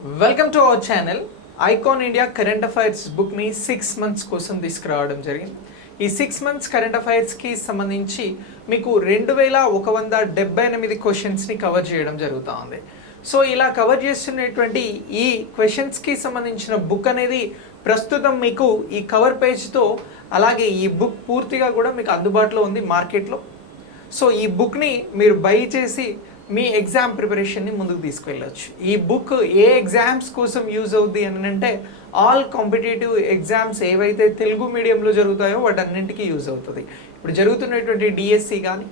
Welcome to our channel. Icon India current affairs బుక్ని 6 months కోసం తీసుకురావడం జరిగింది. ఈ 6 months కరెంట్ అఫైర్స్కి సంబంధించి మీకు 2178 క్వశ్చన్స్ని కవర్ చేయడం జరుగుతూ ఉంది. సో ఇలా కవర్ చేస్తున్నటువంటి ఈ క్వశ్చన్స్కి సంబంధించిన బుక్ అనేది ప్రస్తుతం మీకు ఈ కవర్ పేజ్తో అలాగే ఈ బుక్ పూర్తిగా కూడా మీకు అందుబాటులో ఉంది మార్కెట్లో. సో ఈ బుక్ని మీరు బై చేసి మీ ఎగ్జామ్ ప్రిపరేషన్ని ముందుకు తీసుకెళ్ళచ్చు. ఈ బుక్ ఏ ఎగ్జామ్స్ కోసం యూజ్ అవుద్ది అని అంటే ఆల్ కాంపిటేటివ్ ఎగ్జామ్స్ ఏవైతే తెలుగు మీడియంలో జరుగుతాయో వాటన్నింటికి యూజ్ అవుతుంది. ఇప్పుడు జరుగుతున్నటువంటి డిఎస్సి కానీ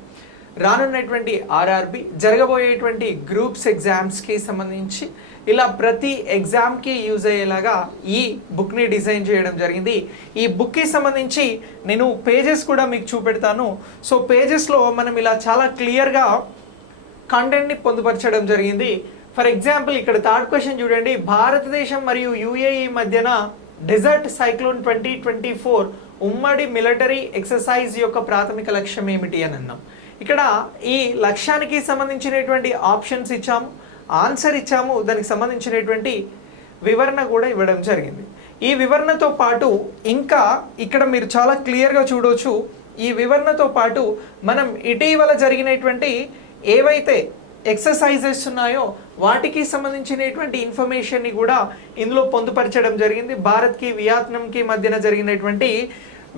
రానున్నటువంటి ఆర్ఆర్బి జరగబోయేటువంటి గ్రూప్స్ ఎగ్జామ్స్కి సంబంధించి ఇలా ప్రతి ఎగ్జామ్కి యూజ్ అయ్యేలాగా ఈ బుక్ని డిజైన్ చేయడం జరిగింది. ఈ బుక్కి సంబంధించి నేను పేజెస్ కూడా మీకు చూపెడతాను. సో పేజెస్లో మనం ఇలా చాలా క్లియర్గా కంటెంట్ని పొందుపరచడం జరిగింది. ఫర్ ఎగ్జాంపుల్ ఇక్కడ థర్డ్ క్వశ్చన్ చూడండి, భారతదేశం మరియు యుఏఈ మధ్యన డెజర్ట్ సైక్లోన్ 2024 ఉమ్మడి మిలిటరీ ఎక్సర్సైజ్ యొక్క ప్రాథమిక లక్ష్యం ఏమిటి అని అన్నాం. ఇక్కడ ఈ లక్ష్యానికి సంబంధించినటువంటి ఆప్షన్స్ ఇచ్చాము, ఆన్సర్ ఇచ్చాము, దానికి సంబంధించినటువంటి వివరణ కూడా ఇవ్వడం జరిగింది. ఈ వివరణతో పాటు ఇంకా ఇక్కడ మీరు చాలా క్లియర్గా చూడవచ్చు. ఈ వివరణతో పాటు మనం ఇటీవల జరిగినటువంటి ఏవైతే ఎక్సర్సైజెస్ ఉన్నాయో వాటికి సంబంధించినటువంటి ఇన్ఫర్మేషన్ని కూడా ఇందులో పొందుపరచడం జరిగింది. భారత్కి వియత్నాంకి మధ్యన జరిగినటువంటి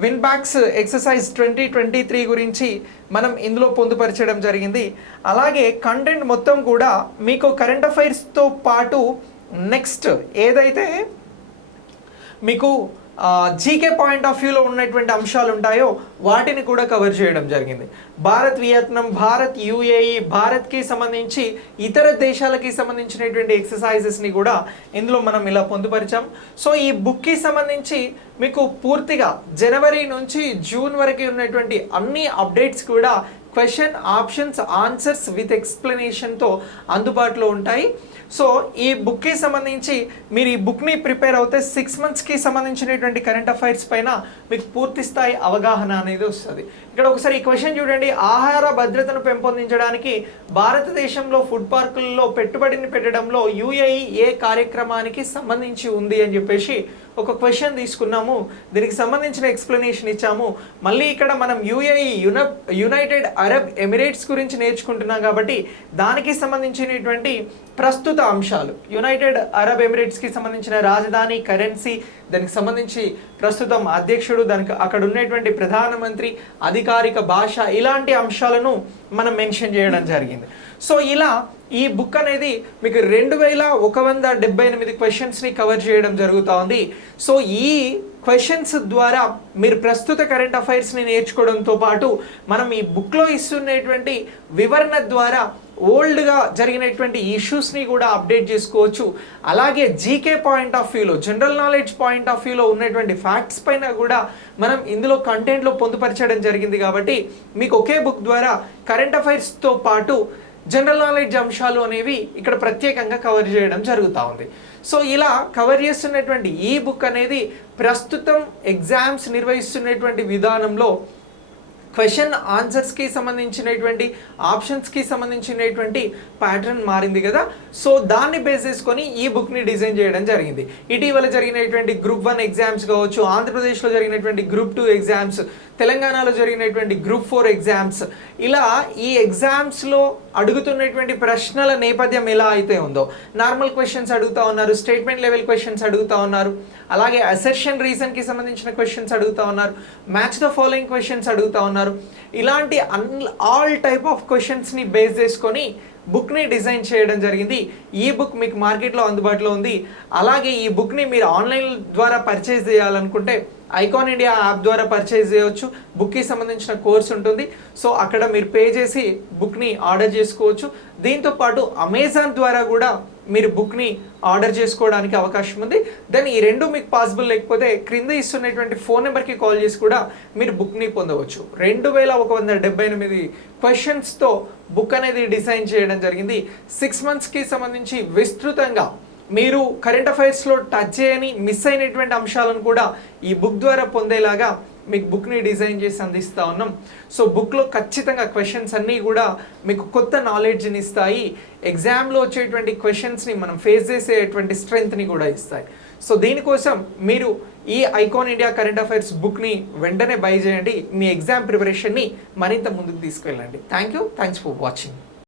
విన్బ్యాక్స్ ఎక్సర్సైజ్ 2023 గురించి మనం ఇందులో పొందుపరచడం జరిగింది. అలాగే కంటెంట్ మొత్తం కూడా మీకు కరెంట్ అఫైర్స్తో పాటు నెక్స్ట్ ఏదైతే మీకు జీకే పాయింట్ ఆఫ్ వ్యూలో ఉన్నటువంటి అంశాలు ఉంటాయో వాటిని కూడా కవర్ చేయడం జరిగింది. భారత్ వియత్నాం, భారత్ యుఏఈ, భారత్కి సంబంధించి ఇతర దేశాలకి సంబంధించినటువంటి ఎక్సర్సైజెస్ని కూడా ఇందులో మనం ఇలా పొందుపరిచాం. సో ఈ బుక్కి సంబంధించి మీకు పూర్తిగా జనవరి నుంచి జూన్ వరకు ఉన్నటువంటి అన్ని అప్డేట్స్ కూడా క్వశ్చన్, ఆప్షన్స్, ఆన్సర్స్ విత్ ఎక్స్ప్లెనేషన్తో అందుబాటులో ఉంటాయి. సో ఈ బుక్కి సంబంధించి మీరు ఈ బుక్ని ప్రిపేర్ అవుతే 6 monthsకి సంబంధించినటువంటి కరెంట్ అఫైర్స్ పైన మీకు పూర్తి స్థాయి అవగాహన అనేది వస్తుంది. ఇక్కడ ఒకసారి ఈ క్వశ్చన్ చూడండి, ఆహార భద్రతను పెంపొందించడానికి భారతదేశంలో ఫుడ్ పార్కుల్లో పెట్టుబడిని పెట్టడంలో యుఏఈ ఏ కార్యక్రమానికి సంబంధించి ఉంది అని చెప్పేసి ఒక క్వశ్చన్ తీసుకున్నాము. దీనికి సంబంధించిన ఎక్స్ప్లెనేషన్ ఇచ్చాము. మళ్ళీ ఇక్కడ మనం యుఏఈ యునైటెడ్ అరబ్ ఎమిరేట్స్ గురించి నేర్చుకుంటున్నాం కాబట్టి దానికి సంబంధించినటువంటి ప్రస్తుత అంశాలు, యునైటెడ్ అరబ్ ఎమిరేట్స్కి సంబంధించిన రాజధాని, కరెన్సీ, దానికి సంబంధించి ప్రస్తుతం అధ్యక్షుడు, దానికి అక్కడ ఉన్నటువంటి ప్రధానమంత్రి, అధికారిక భాష, ఇలాంటి అంశాలను మనం మెన్షన్ చేయడం జరిగింది. సో ఇలా ఈ బుక్ అనేది మీకు 2178 క్వశ్చన్స్ని కవర్ చేయడం జరుగుతూ ఉంది. సో ఈ క్వశ్చన్స్ ద్వారా మీరు ప్రస్తుత కరెంట్ అఫైర్స్ని నేర్చుకోవడంతో పాటు మనం ఈ బుక్లో ఇస్తున్నటువంటి వివరణ ద్వారా ఓల్డ్గా జరిగినటువంటి ఇష్యూస్ని కూడా అప్డేట్ చేసుకోవచ్చు. అలాగే జీకే పాయింట్ ఆఫ్ వ్యూలో, జనరల్ నాలెడ్జ్ పాయింట్ ఆఫ్ వ్యూలో ఉన్నటువంటి ఫ్యాక్ట్స్ పైన కూడా మనం ఇందులో కంటెంట్లో పొందుపరచడం జరిగింది. కాబట్టి మీకు ఒకే బుక్ ద్వారా కరెంట్ అఫైర్స్తో పాటు జనరల్ నాలెడ్జ్ అంశాలు అనేవి ఇక్కడ ప్రత్యేకంగా కవర్ చేయడం జరుగుతూ ఉంది. సో ఇలా కవర్ చేస్తున్నటువంటి ఈ బుక్ అనేది ప్రస్తుతం ఎగ్జామ్స్ నిర్వహిస్తున్నటువంటి విధానంలో క్వశ్చన్ ఆన్సర్స్కి సంబంధించినటువంటి ఆప్షన్స్కి సంబంధించినటువంటి ప్యాటర్న్ మారింది కదా. సో దాన్ని బేస్ చేసుకొని ఈ బుక్ని డిజైన్ చేయడం జరిగింది. ఇటీవల జరిగినటువంటి గ్రూప్ 1 ఎగ్జామ్స్ కావచ్చు, ఆంధ్రప్రదేశ్లో జరిగినటువంటి గ్రూప్ 2 ఎగ్జామ్స్, తెలంగాణలో జరిగినటువంటి గ్రూప్ 4 ఎగ్జామ్స్, ఇలా ఈ ఎగ్జామ్స్లో అడుగుతున్నటువంటి ప్రశ్నల నేపథ్యం ఎలా అయితే ఉందో, నార్మల్ క్వశ్చన్స్ అడుగుతూ ఉన్నారు, స్టేట్మెంట్ లెవెల్ క్వశ్చన్స్ అడుగుతూ ఉన్నారు, అలాగే అసెర్షన్ రీజన్కి సంబంధించిన క్వశ్చన్స్ అడుగుతూ ఉన్నారు, మ్యాచ్ ద ఫాలోయింగ్ క్వశ్చన్స్ అడుగుతూ ఉన్నారు. ఇలాంటి ఆల్ టైప్ ఆఫ్ క్వశ్చన్స్ని బేస్ చేసుకొని బుక్ని డిజైన్ చేయడం జరిగింది. ఈ బుక్ మీకు మార్కెట్లో అందుబాటులో ఉంది. అలాగే ఈ బుక్ని మీరు ఆన్లైన్ ద్వారా పర్చేజ్ చేయాలనుకుంటే ఐకాన్ ఇండియా యాప్ ద్వారా పర్చేజ్ చేయవచ్చు. బుక్కి సంబంధించిన కోర్స్ ఉంటుంది. సో అక్కడ మీరు పే చేసి బుక్ని ఆర్డర్ చేసుకోవచ్చు. దీంతో పాటు అమెజాన్ ద్వారా కూడా మీరు బుక్ని ఆర్డర్ చేసుకోవడానికి అవకాశం ఉంది. దెన్ ఈ రెండు మీకు పాసిబుల్ లేకపోతే క్రింద ఇస్తున్నటువంటి ఫోన్ నెంబర్కి కాల్ చేసి కూడా మీరు బుక్ని పొందవచ్చు. 2178 క్వశ్చన్స్తో బుక్ అనేది డిజైన్ చేయడం జరిగింది. 6 monthsకి సంబంధించి విస్తృతంగా మీరు కరెంట్ అఫైర్స్లో టచ్ చేయని, మిస్ అయినటువంటి అంశాలను కూడా ఈ బుక్ ద్వారా పొందేలాగా మీకు బుక్ని డిజైన్ చేసి అందిస్తూ ఉన్నాం. సో బుక్లో ఖచ్చితంగా క్వశ్చన్స్ అన్నీ కూడా మీకు కొత్త నాలెడ్జ్ని ఇస్తాయి. ఎగ్జామ్లో వచ్చేటువంటి క్వశ్చన్స్ని మనం ఫేస్ చేసేటువంటి స్ట్రెంగ్త్ని కూడా ఇస్తాయి. సో దీనికోసం మీరు ఈ ఐకాన్ ఇండియా కరెంట్ అఫైర్స్ బుక్ని వెంటనే బై చేయండి. మీ ఎగ్జామ్ ప్రిపరేషన్ని మరింత ముందుకు తీసుకెళ్ళండి. Thanks for watching.